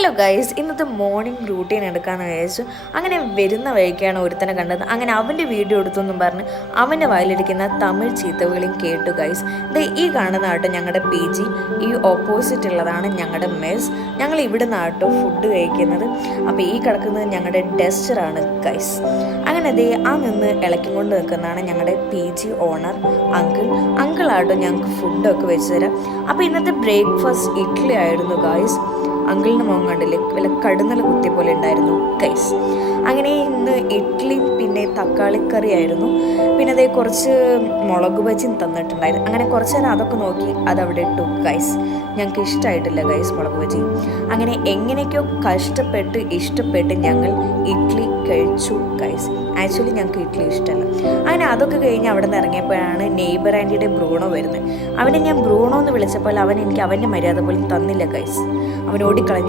Hello guys, ഇന്നത്തെ morning routine എടുക്കാമെന്ന് വിചാരിച്ചു. അങ്ങനെ വരുന്ന വഴിക്കാണ് ഒരുത്തനെ കണ്ടത്. അങ്ങനെ അവൻ്റെ വീഡിയോ എടുത്തെന്നും പറഞ്ഞ് അവൻ്റെ വായിലിരിക്കുന്ന തമിഴ് ചീത്തവിളിയും കേട്ടു ഗൈസ്. ഈ കാണുന്ന ആട്ടോ ഞങ്ങളുടെ PG, ഈ ഓപ്പോസിറ്റ് ഉള്ളതാണ് ഞങ്ങളുടെ മെസ്. ഞങ്ങൾ ഇവിടെ നിന്നാട്ടോ ഫുഡ് കഴിക്കുന്നത്. അപ്പോൾ ഈ കിടക്കുന്നത് ഞങ്ങളുടെ ഡസ്റ്ററാണ് ഗൈസ്. അങ്ങനെ ആ നിന്ന് ഇളക്കി കൊണ്ട് നിൽക്കുന്നതാണ് ഞങ്ങളുടെ PG ഓണർ അങ്കിളാട്ടോ ഞങ്ങൾക്ക് ഫുഡൊക്കെ വെച്ച് തരാം. അപ്പോൾ ഇന്നത്തെ ബ്രേക്ക്ഫാസ്റ്റ് ഇഡ്ഡലി ആയിരുന്നു ഗൈസ്. അങ്കിളിന് മുഖം കണ്ടില്ലേ, വല്ല കടുന്നൽ കുത്തിയ പോലെ ഉണ്ടായിരുന്നു ഗൈസ്. അങ്ങനെ ഇന്ന് ഇഡ്ഡലിയും പിന്നെ തക്കാളിക്കറി ആയിരുന്നു. പിന്നെ അതേ കുറച്ച് മുളക് ബജിയും തന്നിട്ടുണ്ടായിരുന്നു. അങ്ങനെ കുറച്ച് നേരം അതൊക്കെ നോക്കി അതവിടെ ഇട്ടു ഗൈസ്. ഞങ്ങൾക്ക് ഇഷ്ടമായിട്ടില്ല ഗൈസ് മുളക് ബജി. അങ്ങനെ എങ്ങനെയൊക്കെയോ ഇഷ്ടപ്പെട്ട് ഞങ്ങൾ ഇഡ്ഡലി കഴിച്ചു ഗൈസ്. ആക്ച്വലി ഞങ്ങൾക്ക് ഇഡ്ഡലി ഇഷ്ടമല്ല. അങ്ങനെ അതൊക്കെ കഴിഞ്ഞ് അവിടെ നിന്ന് ഇറങ്ങിയപ്പോഴാണ് നെയ്ബർ ആൻറ്റിയുടെ ബ്രൂണോ വരുന്നത്. അവനെ ഞാൻ ബ്രൂണോ എന്ന് വിളിച്ചപ്പോൾ അവൻ എനിക്ക് അവൻ്റെ മര്യാദ പോലും തന്നില്ല ഗൈസ്. അവൻ ഓടിക്കളഞ്ഞു.